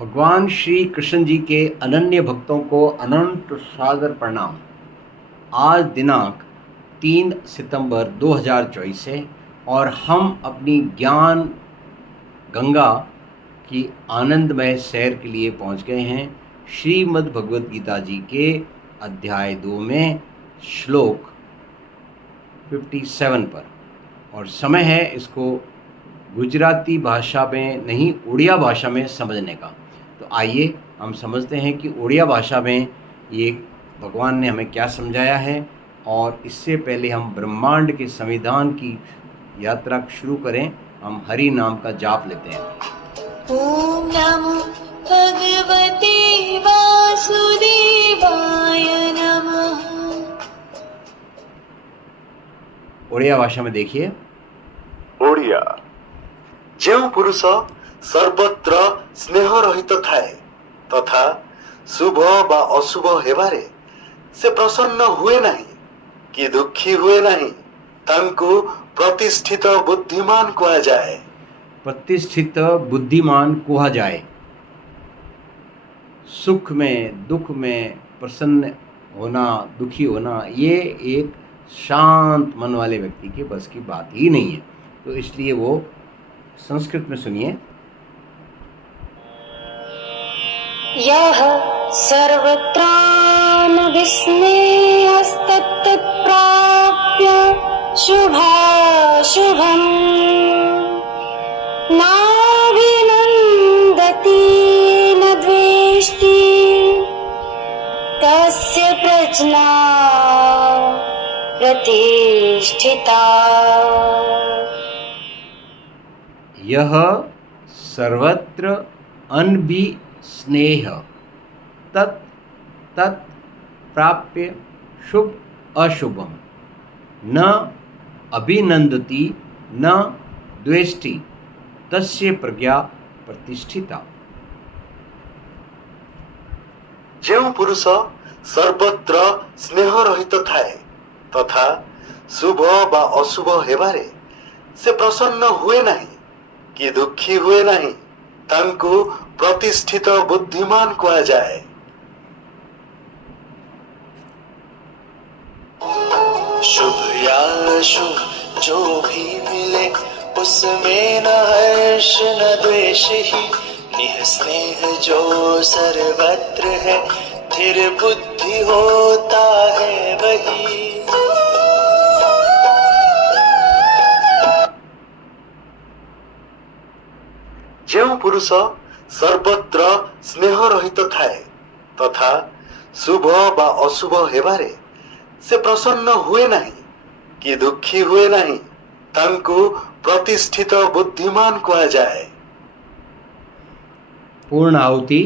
भगवान श्री कृष्ण जी के अनन्य भक्तों को अनंत सादर प्रणाम। आज दिनांक 3 सितंबर 2024 है और हम अपनी ज्ञान गंगा की आनंदमय सैर के लिए पहुंच गए हैं श्रीमद् भगवद गीता जी के अध्याय 2 में श्लोक 57 पर। और समय है इसको गुजराती भाषा में नहीं, उड़िया भाषा में समझने का। तो आइए हम समझते हैं कि उड़िया भाषा में ये भगवान ने हमें क्या समझाया है। और इससे पहले हम ब्रह्मांड के संविधान की यात्रा शुरू करें, हम हरि नाम का जाप लेते हैं। ओम नमो भगवते वासुदेवाय नमः। उड़िया भाषा में देखिए। ओडिया ଯେଉଁ ପୁରୁଷ ସର୍ବତ୍ର ସ୍ନେହ ରହିତ ଥାଏ ତଥା ଶୁଭ ବା ଅଶୁଭ ହେବାରେ ସେ ପ୍ରସନ୍ନ ହୁଏ ନାହିଁ କି ଦୁଃଖୀ ହୁଏ ନାହିଁ, ତାଙ୍କୁ ପ୍ରତିଷ୍ଠିତ ବୁଦ୍ଧିମାନ କୁହାଯାଏ। प्रतिष्ठित बुद्धिमान कहा जाए। सुख में दुख में प्रसन्न होना, दुखी होना, ये एक शांत मन वाले व्यक्ति के बस की बात ही नहीं है। तो इसलिए वो संस्कृत में सुनिए। यः सर्वत्रानभिस्नेहस्तत्तत्प्राप्य शुभाशुभम् नाभिनन्दति न द्वेष्टि तस्य प्रज्ञा प्रतिष्ठिता। यह सर्वत्र अनभिस्नेह तत् तत् प्राप्य शुभ अशुभम न अभिनंदति न द्वेष्टि तस्य प्रज्ञा प्रतिष्ठिता। ଯେଉଁ ପୁରୁଷ ସର୍ବତ୍ର ସ୍ନେହ ରହିତ ଥାଏ ତଥା ଶୁଭ ବା ଅଶୁଭ ହେବାରେ ସେ ପ୍ରସନ୍ନ ହୁଏ ନାହିଁ କି ଦୁଃଖୀ ହୁଏ ନାହିଁ, ତାଙ୍କୁ ପ୍ରତିଷ୍ଠିତ ବୁଦ୍ଧିମାନ କୁହାଯାଏ। शुभ या शुभ जो भी मिले उसमें न हर्ष न द्वेष ही, निह स्नेह जो सर्वत्र है स्थिर बुद्धि होता है वही। ଯେଉଁ ପୁରୁଷ ସର୍ବତ୍ର ସ୍ନେହ ରହିତ ଥାଏ ତଥା ଶୁଭ ବା ଅଶୁଭ ହେବାରେ ସେ ପ୍ରସନ୍ନ ହୁଏ ନାହିଁ କି ଦୁଃଖୀ ହୁଏ ନାହିଁ, ତାଙ୍କୁ ପ୍ରତିଷ୍ଠିତ ବୁଦ୍ଧିମାନ କୁହାଯାଏ। पूर्ण आहुति